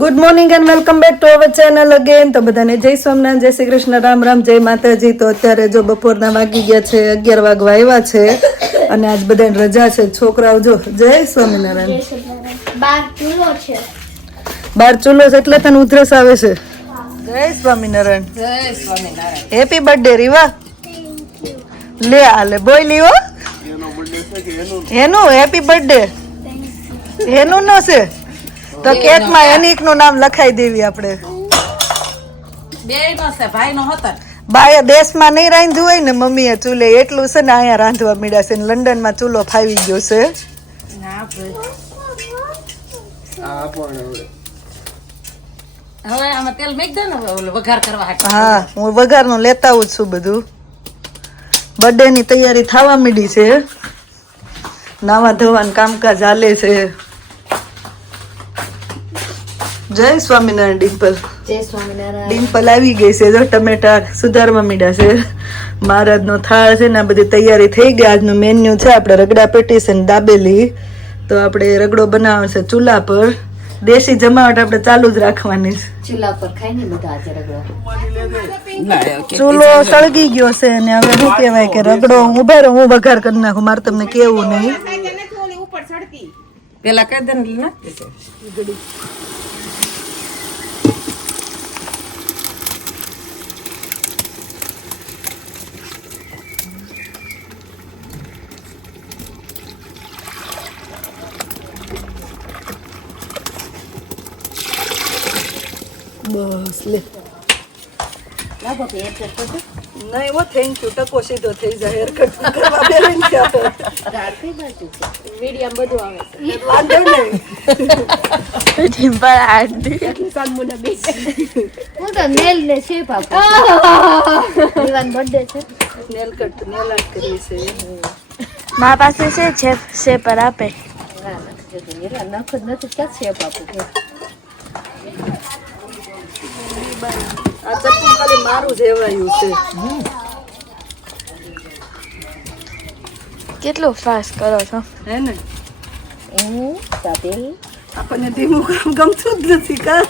Good morning and welcome back to our channel again. તો બધાને જય સ્વામિનારાયણ, જય શ્રી કૃષ્ણ, રામ રામ, જય માતાજી. તો અત્યારે જો બપોરના વાગી ગયા છે 11 વાગવા આવ્યા છે અને આજ બધાને રજા છે. છોકરાઓ જો જય સ્વામિનારાયણ. બાર ચૂલો છે એટલે તને ઉધરસ આવે છે. જય સ્વામિનારાયણ. જય સ્વામિનારાયણ. હેપી બર્થડે રીવા. લે આલે બોલી હો. એનું હેપી બર્થડે એનું નો છે તો કેક માં એનિક નું નામ લખાઈ દેવી આપણે. બે નો છે ભાઈ નો હતો. બાય દેશમાં નહીં રાંધ્યું હોય ને મમ્મીએ ચૂલે એટલું છે ને અહીંયા રાંધવા મળ્યા છે. લંડન માં ચૂલો ફાવી ગયો છે. હવે આમાં તેલ મેક દે ને વઘાર કરવા હાટુ. હા હું વઘાર નું લેતા આવું છું બધું. બર્થડે ની તૈયારી થવા માંડી છે. નાવા ધોવાનું કામકાજ હાલે છે. જય સ્વામિનારાયણ. ડિમ્પલ જય સ્વામિનારાયણ. ડિમ્પલ આવી ગઈ છે. જો ટમેટા સુધારવા માંડ્યા છે. મહારાજ નો થાળ છે ને આ બધી તૈયારી થઈ ગઈ. આજનું મેન્યુ છે આપણે રગડા પેટીસ અને દાબેલી. તો આપણે રગડો બનાવવાનો છે ચૂલા પર. દેશી જમાવટ આપણે ચાલુ જ રાખવાની છે. ચૂલા પર ખાઈ ને બધા આજે રગડો. ચૂલો સળગી ગયો છે અને હવે શું કહેવાય કે રગડો ઉભા રહો હું વઘાર કરી નાખું. મારે તમને કેવું નહીં. પેલા કઈ દે ને બસ લે લાગો કે એક એક કરજો. નહીં હો થેન્ક યુ. ટકો સીધો થઈ જાય. હેરકટ કરવા બેહીને ત્યાં દાળ કઈ બાજુ છે? મીડિયમ બધું આવે છે. વાંધો નહીં. હું તો નેલ ને શેપ આપું. દીવાન બર્થડે છે. નેલ કટ નેલ આર્ટ કરી છે. મારા પાસે છે શેપર આપે. ના નથી જતું. એલા નખ જ નથી ક્યાં શેપ આપું. આ ચટણી ખાલી મારું જ એવાયું છે. કેટલું ફાસ્ટ કરો છો. હે ને દાબેલી આપણને ધીમું કામ ગમતું જ નથી કા.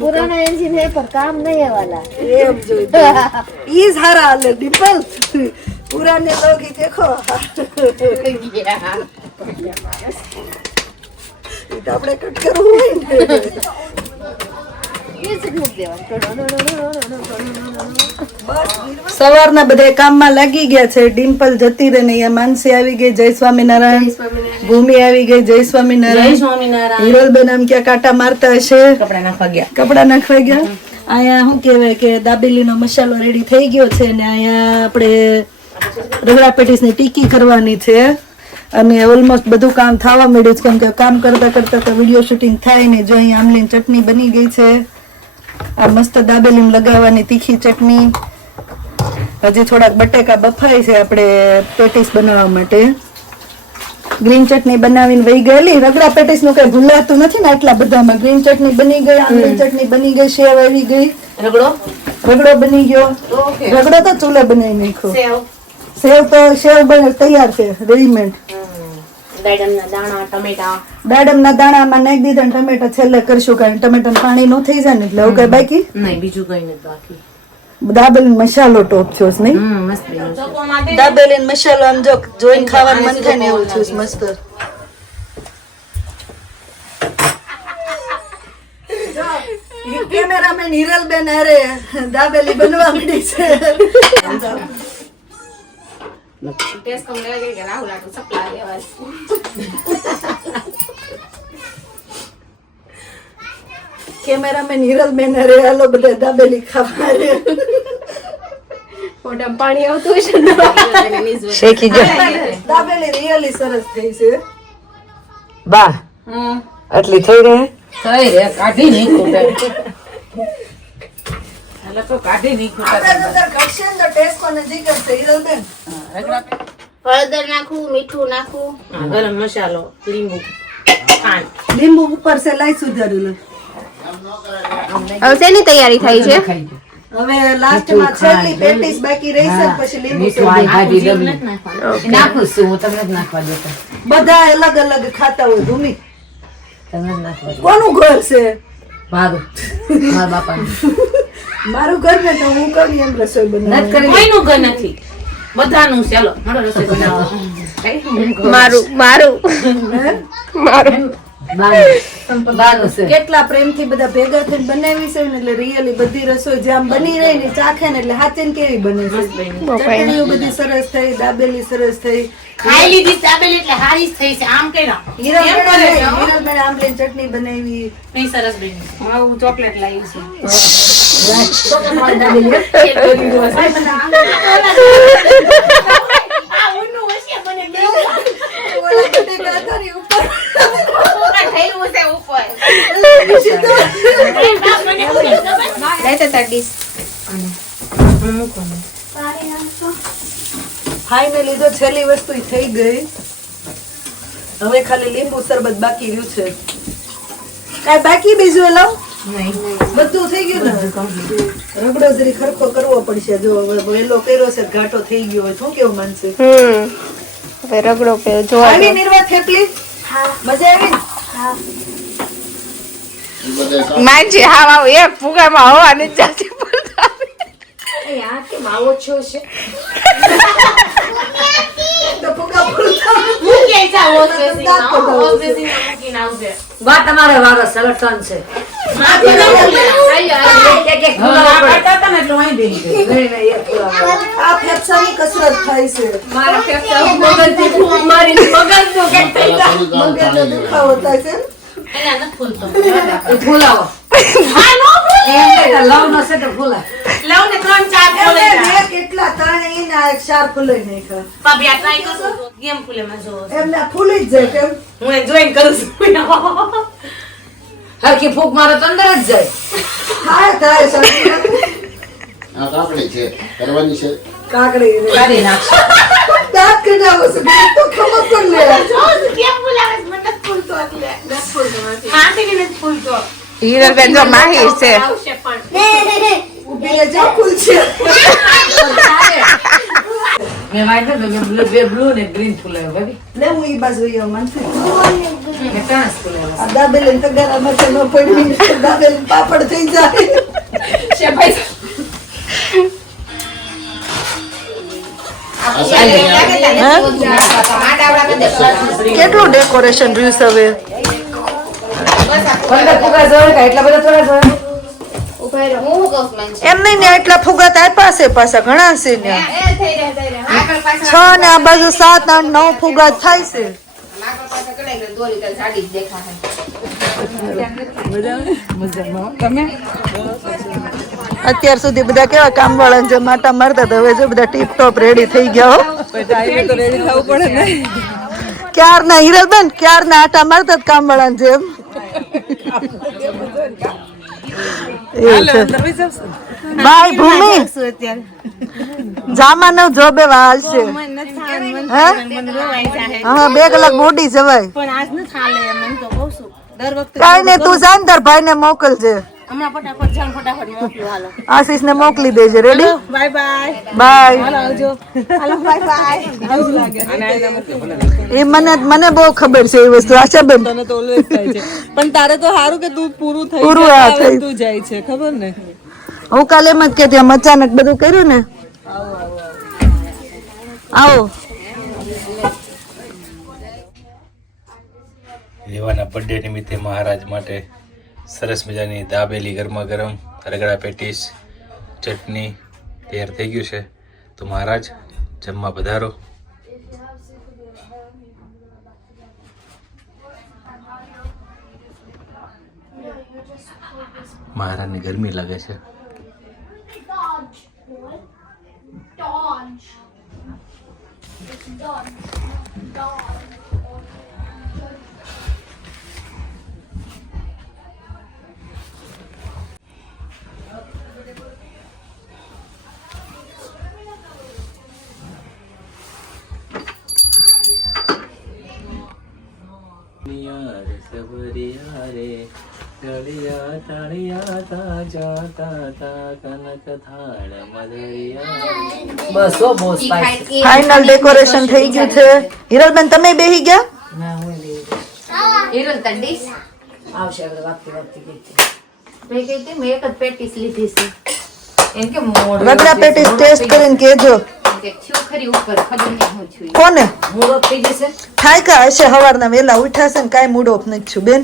પુરાના એન્જિન હે પર કામ નહીં વાલા. એમ જોઈ ઈ સારા હાલે ડિમ્પલ. પુરાને લોગ ઈ દેખો. ઈ તો આપણે કટ કરવું હોય ને. સવારના બધા કામમાં લાગી ગયા છે. ડિમ્પલ જતી રહે ને અહીંયા માનસી આવી ગઈ. જય સ્વામિનારાયણ. ભૂમિ આવી ગઈ. જય સ્વામિનારાયણ. હિરોલબેન આમ ક્યાં કાંટા મારતા હશે. કપડા નાખવા ગયા. અહીંયા શું કહેવાય કે દાબેલીનો મસાલો રેડી થઈ ગયો છે ને અહીંયા આપણે રગડા પેટીસની ટીકી કરવાની છે. અને ઓલમોસ્ટ બધું કામ થવા માંડ્યું છે કેમ કે કામ કરતા કરતા તો વિડીયો શૂટિંગ થાય ને. જો અહીંયા આમલીની ચટણી બની ગઈ છે. આ મસ્ત દાબેલીમાં લગાવવાની તીખી ચટણી. હજી થોડાક બટેકા બફાય છે આપણે પેટીસ બનાવવા માટે. ગ્રીન ચટણી બનાવીને વહી ગયેલી. રગડા પેટીસ નું કઈ ભૂલાતું નથી ને આટલા બધામાં. ગ્રીન ચટણી બની ગઈ, આમલી ચટણી બની ગઈ, સેવ આવી ગઈ, રગડો બની ગયો. રગડો તો ચૂલે બનાવી નાખ્યો. સેવ તો બને તૈયાર છે રેડીમેડ. દાડમના દાણામાં નાખી દીધા ને ટમેટા છેલ્લે કરશું કારણ ટમેટા પાણી નો થઈ જાય ને એટલે હવે કઈ બાકી નહીં. બીજું કઈ નથી બાકી. દાબેલી મસાલો ટોપ થયો છે નહીં. મસ્ત દાબેલી મસાલો આમ જો જોઈને ખાવાનું મન થાય ને એવું થયું મસ્ત. કેમેરામેન હિરલબેન અરે દાબેલી બનવા માંડી છે. કેમેરામેન હિરલબેન અરે હાલો બધા દાબેલી ખાવા. પાણી આવતું હશે ને શેકી દાબેલી રિયલી સરસ થઈ છે. બા આટલી થઈ રહે થઈ રે કાઢી નહીં ખૂટે. એટલે તો કાઢી નહીં ખૂટે. હળદર નાખું, મીઠું નાખું, ગરમ મસાલો, લીંબુ, લીંબુ ઉપર છે લાઈ સુધારેલું. હવે શેની તૈયારી થઈ છે? હવે લાસ્ટ માં છેલ્લી પેટીસ બાકી રહેશે ને પછી લીંબુ મીઠું આ ભાજી જીરું ડબલી. નથી નાખવાનું. નાખું છું હું, તમને જ નાખવા દેતા. બધા અલગ અલગ ખાતા હોય ભૂમિ. તમને જ નાખવા દે. કોનું ઘર છે? મારું, મારા બાપાનું. મારું ઘર ને તો હું કરી એમ રસોઈ નથી બનાવું. કરી. કોઈનું ઘર નથી, બધાનું છે. ચાલો મારો રસોઈ બનાવો. બાનું. બાનું છે. કેટલા પ્રેમથી બધા ભેગા થઈને બનાવી છે ને એટલે રિયલી બધી રસોઈ જે આમ બની રહી ને ચાખે ને એટલે હાચેને કેવી બને છે. ચટણીઓ બધી સરસ થઈ, દાબેલી સરસ થઈ. ખાઈ લીધી દાબેલી એટલે હારી જ થઈ છે. આમ કર્યા હિરલબેન આંબલીની ચટણી બનાવી. નહીં, સરસ બની. હવે હું ચોકલેટ લાવી છું. ઓલા બટેકા હતા ને ઉપર. થયું છે ઉપર. ફાઇનલી તો છેલ્લી વસ્તુ ઈ થઈ ગઈ. હવે ખાલી લીંબુ શરબત બાકી રહ્યું છે. કાઈ બાકી બીજું એ લાવ? બધું થઈ ગયું ને? રગડો જરી ખરખો કરવો પડશે. જો હવે વેલો કર્યો છે, ઘાટો થઈ ગયો હોય. શું કેવું માનશે? હવે રગડો પે જો આવી નિર્વા થેપલી? મજા આવી? માનજી હા વાવ એ ફુગામાં હવા નથી જાતી પડતા. તો ફુગા ફૂલતા. હું કે છે હોશ બેસી મૂકીને આવશે. બા તમારે વારો સલટન છે. એક ફુલાવો પડે. નહીં, નહીં, એક ફુલાવો. આ ફેફસાની કસરત થાય છે. મગજનો દુખાવો થાય છે. એને નથી ફૂલતો. એ ફુલાવો. એમ નહીં, લવ નો છે તો ફુલાય. લઉં ને 3-4 ફૂલે એમને જાય. બે કેટલા ત્રણ ઈ ને આ એક ચાર ફૂલાઈ નાખ્યા. ભાભી આ ટ્રાય કરશો તો કેમ ફૂલે માં જોવો છો. એમને ફૂલી જ જાય કેમ? હું એ જોઈન કરું છું. હરખી ફૂંક મારો તો અંદર જ જાય. થાય શાંતિ. આ કાકડી છે કરવાની છે. કાકડી રે. કાઢી નાખશે. દાંત કઢાવો છે. તો ખબર પણ લે. કેમ ફૂલાવે છે? મને નથી ફૂલતો એટલે. નથી ફૂલતો નથી. માથે નથી ફૂલતો. હિરલબેન જો માહિર છે. આવશે પણ. ઉભી રે જા ફૂલ છે. મેં વાંચ્યું ને, મેં બે બ્લુ ને ગ્રીન ફુલાવ્યો ભાભી. લે હું ઈ બાજુ ઈ આવું માનથી. મેં ત્રણ જ ફુલાવ્યા. આ દાબેલી તગારા માથે ન પડી. દાબેલી પાપડ થઈ જાય. કેટલું ડેકોરેશન રહ્યું છે હવે? 15 ફુગા જોડે કે એટલા બધા થોડા જોડે? એમ નહીં ને એટલા ફુગા તો આપ્યા છે પાછા ઘણા છે ને. 6 ને આ બાજુ 7, 8, 9 ફુગા થાય છે. અત્યાર સુધી બધા કેવા કામ વાળા જે માટા મારતા હતા, હવે જો બધા ટીપ ટોપ રેડી થઈ ગયા હો. ક્યારના હિરલબેન ક્યારના આટા મારતા કામ વાળા જેમ. બાય ભૂમિ જામા ન જોબે વાલ છે. હા 2 કલાક બોડી જવાય. પણ આજ ન ચાલે એમ તો કહું છું. દર વખતે કાઈ ને તું જાન તાર ભાઈ ને મોકલજે. હમણાં ફટાફટ જાણ ફટાફટ મોકલું. હાલો આશીષ ને મોકલી દેજે. રેડી? Bye bye. બાય. આવજો. હાલો બાય બાય. આવજો લાગે. એ મને બહુ ખબર છે એ વસ્તુ. આશા બેન પણ તારે તો સારું કે તું પૂરું થઈ પૂરું જાય, આ થઈ. તું જાય છે ખબર ને. હું કાલે એમ જ કહેતી આમ અચાનક બધું કર્યું ને. આવો. રેવાના બર્થડે નિમિત્તે મહારાજ માટે સરસ મજાની દાબેલી ગરમા ગરમ રગડા પેટીસ ચટણી તૈયાર થઈ ગયું છે. તો મહારાજ જમવા પધારો. મહારાજને ગરમી લાગે છે. સવરિયા રે કળિયા ટાળિયા તાજા તાતા કનક થાળ મદરિયા. બસ હો બોસ પાઈ ફાઇનલ ડેકોરેશન થઈ ગયું છે. હિરલબેન તમે બેહી ગયા? હિરલ તડીશ આવશે આપણે વાગતી વાગતી ગઈ મેં કીધી મેં એક જ પેટીસ લીધી છે એમ કે મોડ રગડા પેટીસ ટેસ્ટ કરીને કેજો. કે છું ખરી ઉપર ખબર નહીં હું છું કોને મોડો થઈ જશે થાય કા હશે? હવારના વેલા ઉઠાશે ને કાંઈ મૂડ ઓફ નથી છું બેન.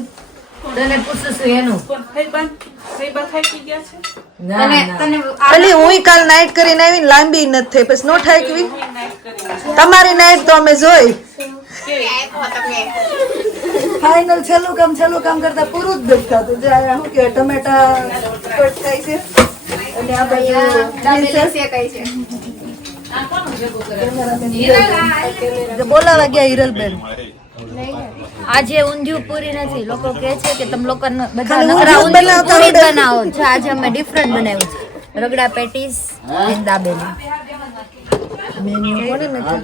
તને પૂછું છું એનું ના તને ના તને અલી હું કાલ નાઈટ કરીને આવીને લાંબી નથી થઈ પછી નો થાય કેવી? તમારી નાઈટ તો અમે જોઈ. ફાઇનલ છેલ્લું કામ કરતા પૂરું જ દેખાતું. જે આ શું કહેવાય ટમેટા કટ થાય છે અને આ બાજુ દાબેલી શેકાય છે બોલાવા ગયા હિરલબેન. આજે ઊંધિયું પૂરી નથી. લોકો કહે છે કે તમે લોકો બધા ખાલી નકરા ઊંધિયું ઊંધિયું બનાવતા પૂરી જ આવડે. બનાવો છો. આજે અમે ડિફરન્ટ બનાવ્યું છે રગડા પેટીસ અને દાબેલી. મેન્યુ કોને નથી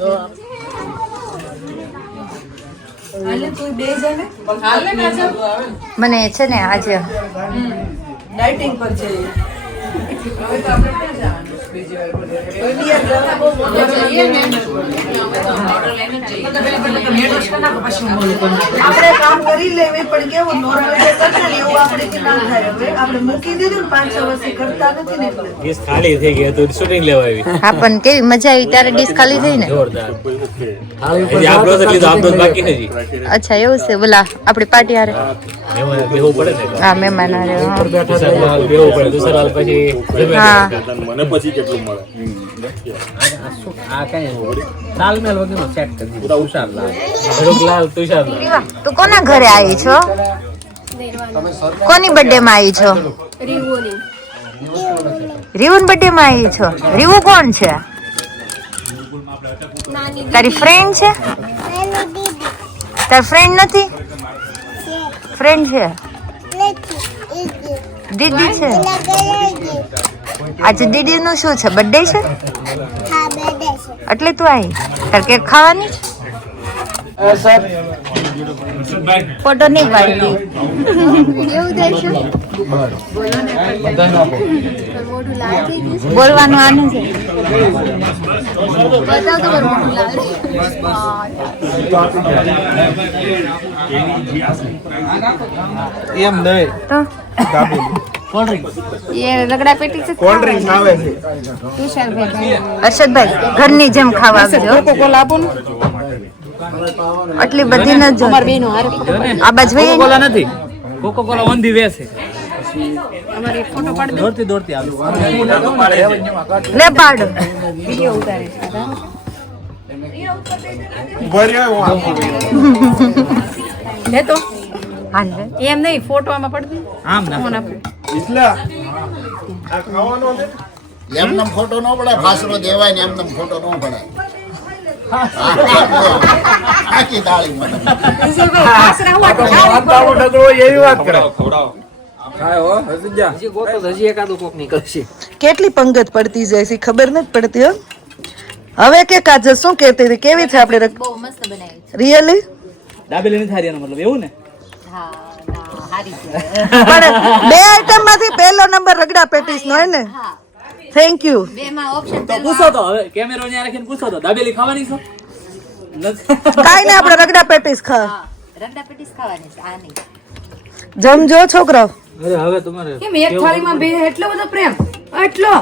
મને છે ને આજે લાઇટિંગ પર છે. આપણે કામ કરી લેવી પણ કેવું નોર્મલ જે કરતા ને એવું આપણે કે ના થાય. હવે આપણે મૂકી દીધું ને 5-6 વર્ષથી કરતા નથી ને એટલે ગેસ ખાલી થઈ ગઈ તો શૂટિંગ લેવા આવી. હા પણ કેવી મજા આવી ત્યારે ડીશ ખાલી થઈ ને. જોરદાર. હજી આપણો તો લીધો, આપણો તો બાકી હજી. અચ્છા એવું છે. બોલા આપણી પાર્ટી હારે એમાં બેહવું પડે ને. હા મહેમાન હારે હા. દુસરાલાલ બેહવું પડે. દુસરાલાલ પછી જમે હા. મને પછી કેટલું મળે? આ કઈ તાલમેલ વગરનો સેટ કરી દીધું. તુષારલાલ ધરુકલાલ તુષારલાલ. રીવા, તું કોના ઘરે આવી છો? કોની બર્થડે માં આવી છો? રીવુન બર્થડે માં આવી છો? રીવુ કોણ છે? તારી ફ્રેન્ડ છે? તારી ફ્રેન્ડ નથી? ફ્રેન્ડ છે? દીદી છે? આજે દીદી નું શું છે? બર્થડે છે? એટલે તું આવી તાર કેક ખાવાની? ફોટો નહીં પાડી. બોલવાનું આનું છે. તો એ રગડા પેટી છે. કોલ્ડ ડ્રિંક આવે છે. અરશદભાઈ ઘરની જેમ ખાવા આવજો. આટલી બધી ન જો. આ બાજુ વહી કોકો કોલા નથી. Coca Cola on the way છે. દોડતી દોડતી આવે. લે પાડ. લે તો હાલ એમ નહીં ફોટો આમાં પડતી આમ ના એમનેમ ફોટો ન પડે, ફાસરો દેવાય ને એમનેમ ફોટો ન પડે. આખી દાળી મને કેટલી પંગત પડતી જાય છે ખબર નથી પડતી. હો હવે કે કાજલ શું કહેતી હતી? કેવી છે આપણે બહુ મસ્ત બનાવી છે. રિયલી? દાબેલી નથી હારી એનો મતલબ એવું ને. હા હારી છે. પણ બે આઈટમ માંથી પહેલો નંબર રગડા પેટીસ નો હે ને? હા થેન્ક યુ. બે માં ઓપ્શન તો પૂછો તો હવે કેમેરો અહીંયા રાખીને પૂછો તો દાબેલી ખાવાની છો? કાઈ ને આપણે રગડા પેટીસ ખા. રગડા પેટીસ ખાવાની છે આ નહીં. જમજો છોકરાઓ. અરે હવે તમારે કેમ એક થાળીમાં બે એટલો બધો પ્રેમ એટલો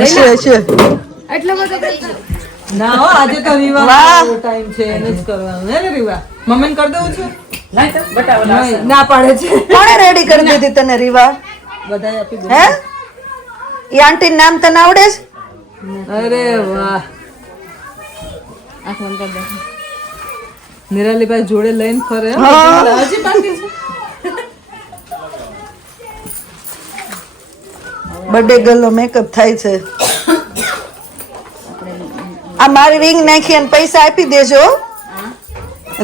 હશે હશે. એટલો બધો પ્રેમ ના હો આજે તો રીવા વાહ. ટાઈમ છે એને જ કરવાનું હે ને રીવા મમ્મીને કરી દઉં છું લાય તો બટાવો નહીં, ના પાડે છે કોણે રેડી કરી દીધી તને રીવા? બધાય આપી દઉં હે ઈ આંટી નામ તને આવડે છે? અરે વાહ આંખ બંધ કરી દે નિરાલીભાઈ જોડે લઈને ફરે હો. હા. હજી બાકી છે બર્થડે ગર્લ નો મેકઅપ થાય છે. આ મારી રિંગ નાખી અને પૈસા આપી દેજો હો.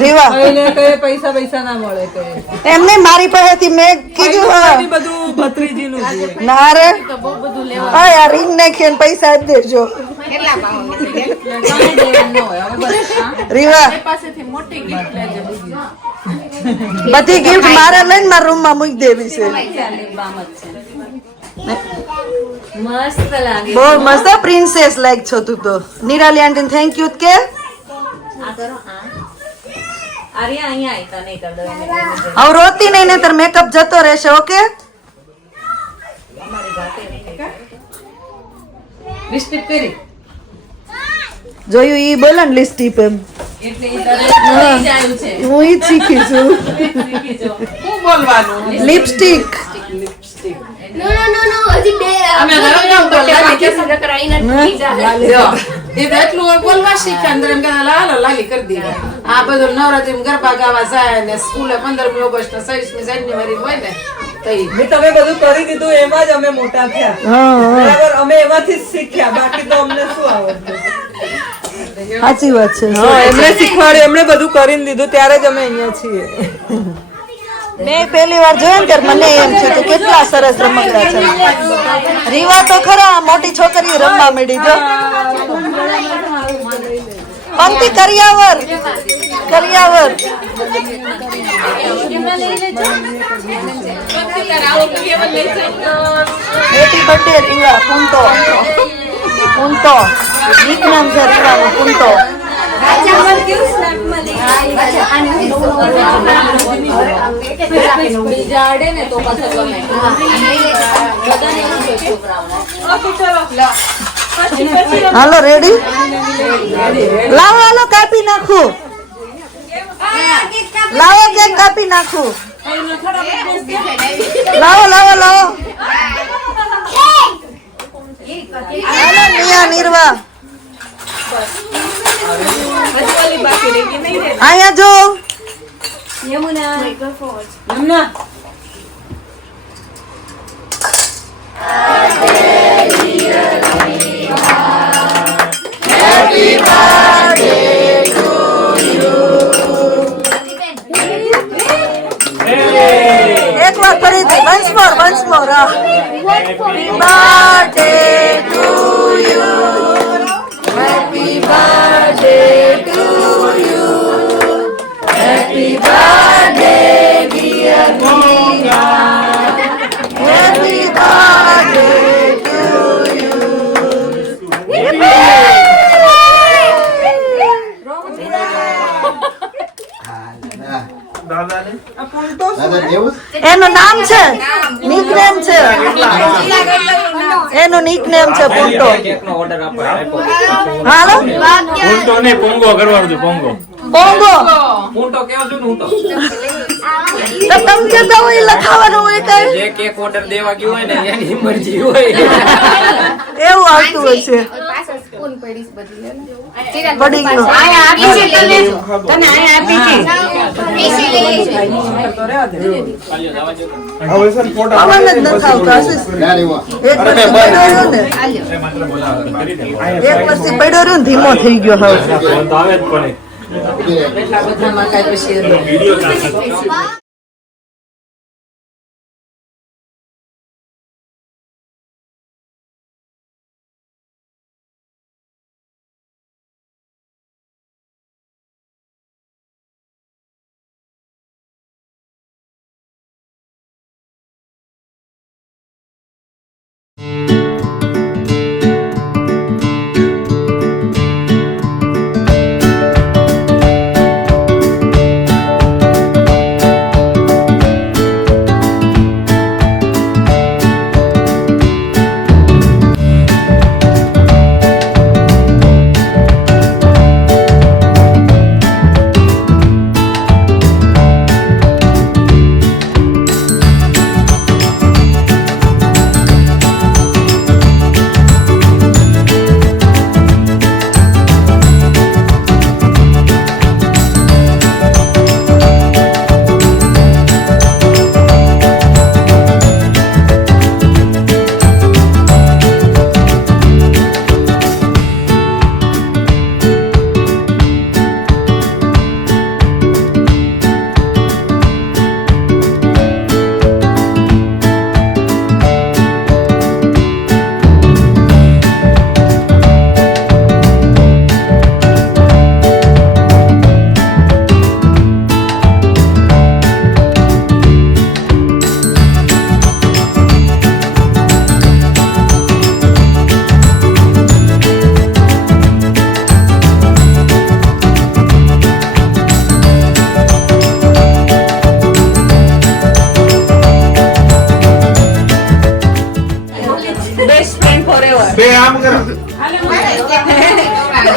રીવા એને કઈ પૈસા ના મળે કઈ એમને મારી પાસેથી મેં કીધું હા. બધું ભત્રીજીનું છે ના રે હા યાર રિંગ નાખી અને પૈસા આપી દેજો રીવા. બધી ગિફ્ટ મારે લઈને મારા રૂમમાં મૂકી દેવી છે. મસ્ત લાગે. બહુ મસ્ત પ્રિન્સેસ લાઈક છો તું તો. નિરાલી આંટી થેન્ક યુ કે આ કરો આ. આર્યા અહીંયા આઈ તો નહીં કર દો એને. હવે રોતી નહીં ને તાર મેકઅપ જતો રહેશે. ઓકે લિપસ્ટિક કરી. જોયું ઈ બોલે ને લિસ્ટીપ એમ એટલે ઈ તારે નહીં જાયું છે. હું ઈ જ શીખી છું. શીખી જો. શું બોલવાનું લિપસ્ટિક નો હજી બે અમે ઘરે જાવ તો લાલી કે કરાઈ નથી જો એ તો એટલું બોલવા શીખ્યા અંદર એમ કે લાલો લાલી કરી દીધા. આ બધું નવરાત્રી ગરબા ગાવા જાય ને સ્કૂલે 15મી ઓગસ્ટ 26મી જાન્યુઆરી હોય ને તો ઈ તમે બધું કરી દીધું એમાં જ અમે મોટા થયા. બરાબર અમે એમાંથી જ શીખ્યા બાકી તો અમને શું આવડતું. સાચી વાત છે. એમણે શીખવાડ્યું એમણે બધું કરીને દીધું ત્યારે જ અમે અહીંયા છીએ. મેં પહેલી વાર જોયું ને ત્યારે મને એમ છે કે કેટલા સરસ રમકડા છે. રીવા તો ખરા મોટી છોકરી રમવા માંડી જો. પંક્તિ કરિયાવર હેપી બર્થડે રીવા. પૂંતો નીક નામ છે રીવાનું. પૂંતો હાલો રેડી. લાવો હાલો કાપી નાખું. લાવો કેક કાપી નાખું. લાવો હાલો મિયા નિર્વા અહીંયા જો. એક વાર ફરીથી once more. Happy birthday to you. Happy birthday to you. Happy birthday dear Mira. Happy birthday to you. દાદા દેવું એનું નામ છે નિકનેમ છે. એનું નિકનેમ છે પૂંટો. હાલો પૂંટો ને પોંગો કરવાનું છે. પોંગો પોંગો પૂંટો કેવો છું હું તો તો તમે કહેતા હોય લખાવાનું હોય કઈ જે કેક ઓર્ડર દેવા ગયો હોય ને એની મરજી હોય. એવું આવતું હોય છે. પડી ગયો. પવન જ નથી આવતો. આશીષ ના રેવા એક વર્ષથી પડ્યો રહ્યો ને ધીમો થઈ ગયો હવે. આવે જ પડે. એટલા બધામાં કાંઈ પછી વિડીયો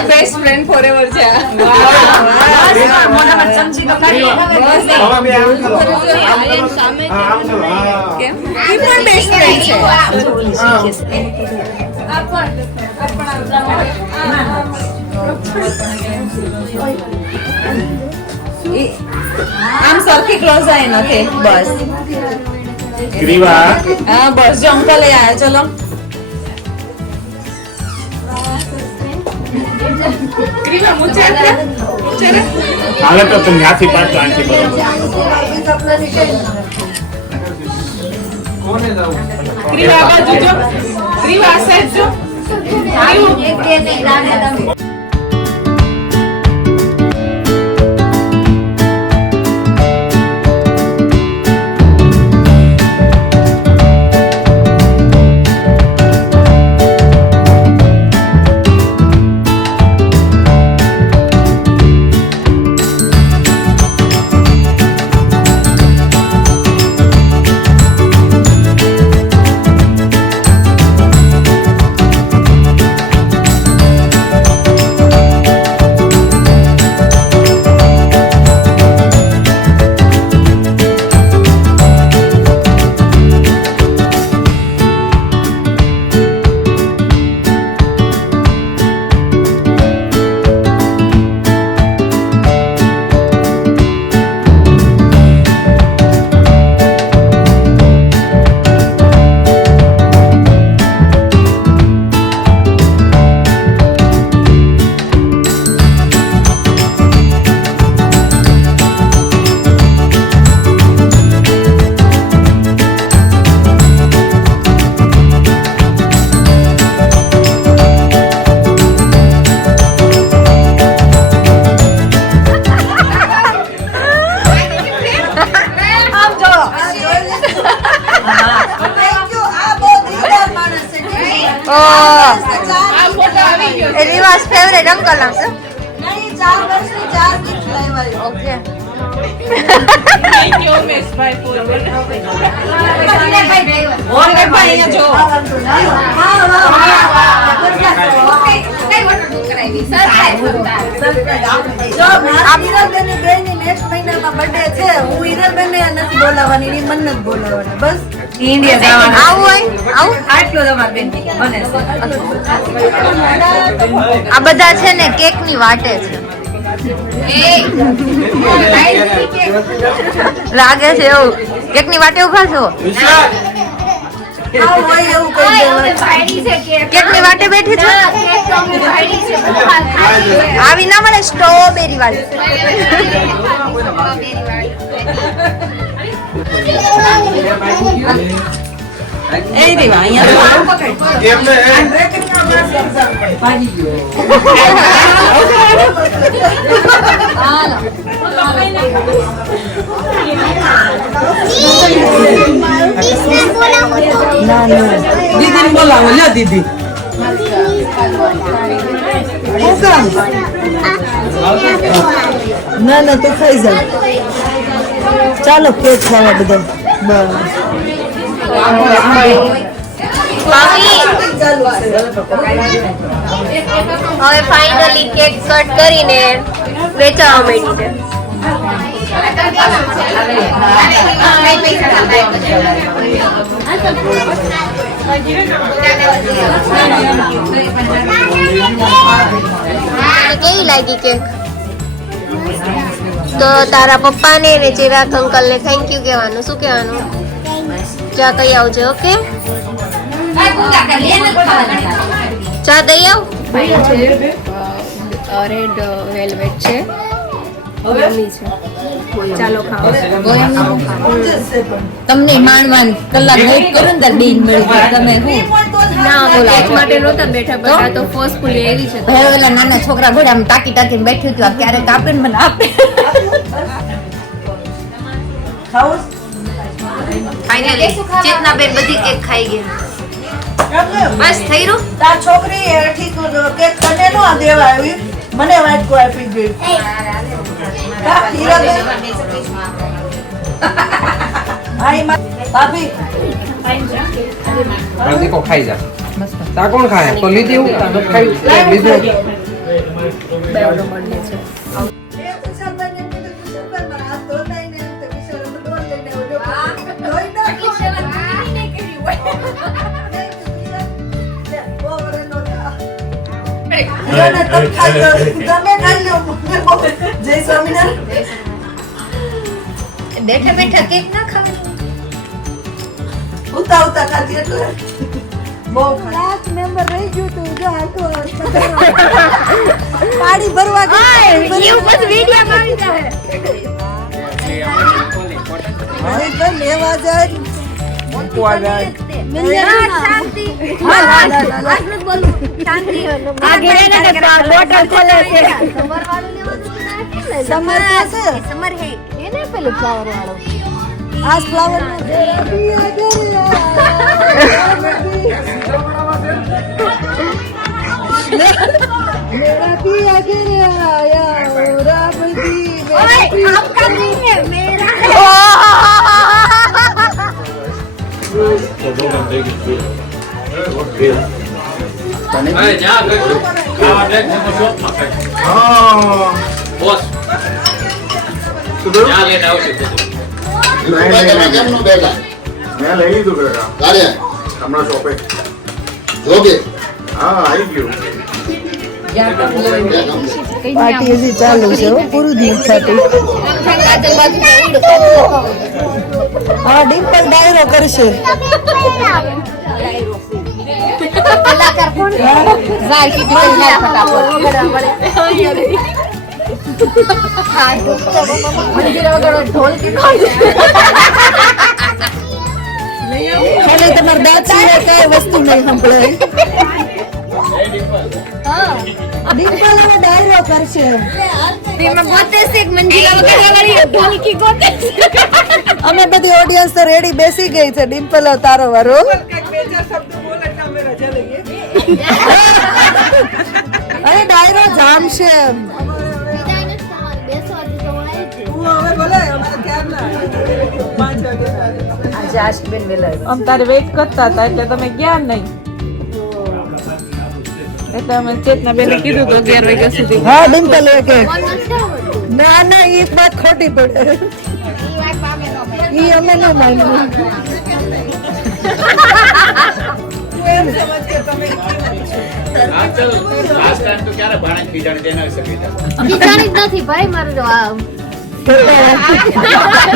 બેસ્ટ ફ્રેન્ડ ફોરએવર છે કેમ ઈ પણ બેસ્ટ ફ્રેન્ડ છે આમ સરખી ક્લોઝ આય નથી બસ હા બસ જો અંકલ આયા ચલો ક્રીવા મુચે હાલે તો તમે આથી પાછો આંટી બરોબર ક્રીવા બાજુ જો ક્રીવા સાઈડ જો રીવાસ ફેવરેટ અંકલ આવશે નહીં 4 વર્ષની 4 ગિફ્ટ લાવ્યા ઓકે થેન્ક યુ મિસ ભાઈ ફોર ઓકે ભાઈ અહીંયા જો નેક્સ્ટ મહિનામાં બર્થડે છે હું હિરલબેન ને નથી બોલાવવાની ની મન નથી બોલાવવાની બસ આવું હોય આવું આ બધા છે ને કેક ની વાટે છે લાગે છે એવું કેક ની વાટે ઉભા છો કેક ની વાટે બેઠી છો આવી ના મળે સ્ટ્રોબેરી વાળી એ રીવા દીદી ને બોલાવો લે દીદી ના ના તો ખાઈ જાય ચાલો કેક ખાવા બધા બસ હવે ફાઇનલી કેક કટ કરીને વેચવા માંડી છે કેવી લાગી કેક તો તારા પપ્પાને ને ચિરાગ અંકલ ને થેન્ક યુ કહેવાનું શું કહેવાનું ચા કહી આવજો ઓકે ચા દઈ આવ રેડ વેલ્વેટ છે ચાલો ખાઓ તમને માંડ કલાક વેઇટ કરો ને બેન મળી તમે શું ના બોલા કેક માટે નહોતા બેઠા બધા તો ફોર્સફુલી આવી છે હવે ઓલા નાના છોકરા ઘોડા આમ તાકી તાકીને બેઠું હતું ક્યારેક આપે ને મને આપે ફાઇનલી ચેતના બેન બધી કેક ખાઈ ગઈ બસ થઈ રહ્યું તાર છોકરી ઠીક કેક તને નો દેવા આવી મને વાટકો આપી ગઈ હીરાબેન ભાભી દેખો ખાઈ જા તા કોણ ખાય તો લીધી હું ખાઈ લીધું જય સ્વામિનારાયણ. બેઠા બેઠા કેક ના ખાવાનું. ઉતા ઉતા ખાધી એટલે બહુ મેમ્બર રહી ગયું તું જો હાલતો પાણી ભરવા એવું બસ વિડિયો આવી જાય. અહીં તો લેવા જાય મૂકવા જાય શાંતિ. આટલું બોલું શાંતિ. આ ઘેરેને બોટલ ખોલે છે. સમર વાળું લેવાનું ના સમર પાસે સમર હે એને પેલું ફ્લાવર વાળો. આ ફ્લાવર मेरा पिया गिरा आया राबदी ओए आपका नहीं है मेरा है. અરે જા ગયો ખાવા દે શોપમાં બોસ જા લેટ આવશે તમે કેમનું બેઠા મેં લઈ લીધું કાકા તારે હમણાં શોપે જોગે હા આવી ગયું પાર્ટી હજી ચાલુ છે હો, પૂરું જ નથી થતું. હા ડિમ્પલ ડાયરો કરશે. કલાકાર કોણ જાય કે ઢોલ કે ખાલી તમારા દાંત સિવાય કઈ વસ્તુ નહીં સંભળાય. ડિમ્પલ હવે ડાયરો કરશે. અમે બધી ઓડિયન્સ તો રેડી બેસી ગઈ છે. ડિમ્પલ તારો વારો. અરે ડાયરો જામશે એમ. આમ તારે વેઇટ કરતા હતા એટલે તમે ગયા નહીં એટલે અમે ચેતના બેને કીધું તો 11 વાગ્યા સુધી. હા ડિમ્પલ કે ના ના એ વાત ખોટી પડે. ઈ અમે ન માન્યું. લાસ્ટ ટાઈમ તો ક્યારે ભાણે બીજાને દેના વિશે કીધા જાણી જ નથી ભાઈ મારું જવાબ.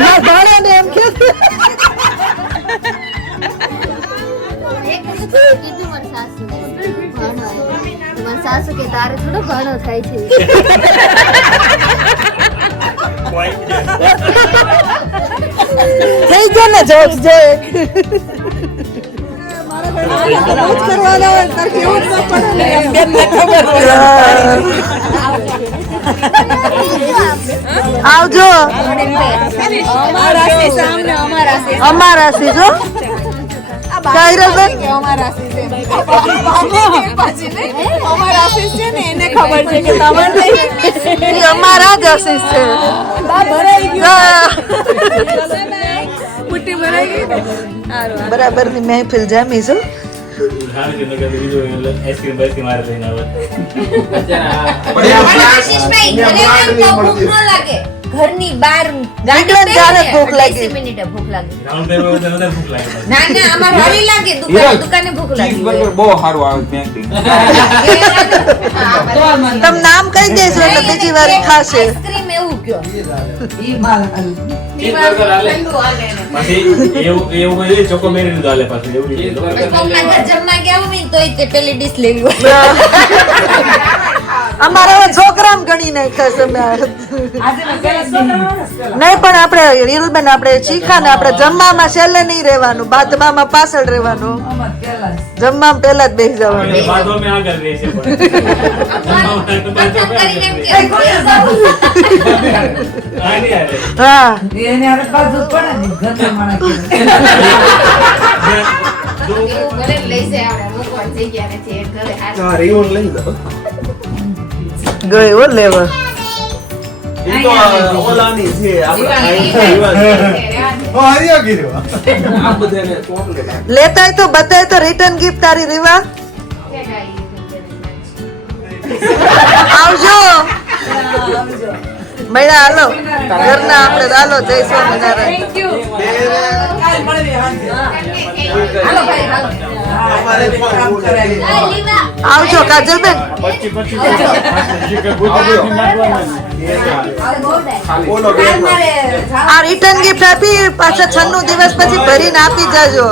ના ભાણે ને એમ કે કીધું મારી સાસુ. મારી સાસુ કે તારે થોડો ઘણો થાય છે. થઈ ગયા ને જોક્સ જો કરવાના હોય તાર કેવું જ ન પડે ને એમ બેનને ખબર હોય. આવજો અમારા સી જો કાયરાબેન અમારા સી છે ને એને ખબર છે કે તમારે નહીં અમારા જ આશીષ છે. બરાબર ની મહેફિલ જામી છું. ઘરની બહાર નીકળે ત્યારે ભૂખ લાગી. 20 મિનિટે ભૂખ લાગી. ના ના અમાર હરી લાગે દુકાને ભૂખ લાગી. બહુ સારું આવે ત્યાં તમે નામ કહી દેજો એટલે બીજી વાર ખાશે. આઈસ્ક્રીમ એવું કયો. કોકના ઘર જમવા ગયા હોય ને તોય તે પેલી ડીશ લેવી હોય. અમારે હવે છોકરાને ગણી નાખ્યા છે નહીં પણ આપણે રીલબેન આપણે શીખા ને આપણે જમવામાં છેલ્લે નહીં રહેવાનું, બાદમાં પાછળ રહેવાનું. જમવામાં પહેલા જ બેસી જવાનું. હા ગઈ ઓ લેવા લેતાય તો બતાય તો રિટર્ન ગિફ્ટ તારી રીવા આવજો મળ્યા હાલો ઘરના આપણે હાલો જય સ્વામિનારાયણ આવજો કાજલબેન આ રિટર્ન ગિફ્ટ આપી પાછા 96 દિવસ પછી ભરીને આપી જાજો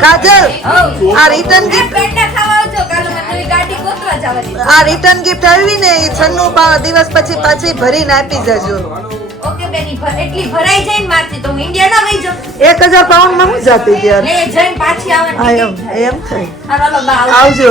કાજલ આ રિટર્ન ગિફ્ટ આ રિટર્ન ગિફ્ટ આવી ને એ 96 દિવસ પછી પાછી ભરીને આપી જાજો ઓકે બેની એટલી ભરાઈ જાય ને મારતી તો હું ઇન્ડિયા ના વઈ જાઉં 1000 પાઉન્ડ માં હું જાતી ત્યારે લે જઈને પાછી આવે એમ થાય હાલો બા આવજો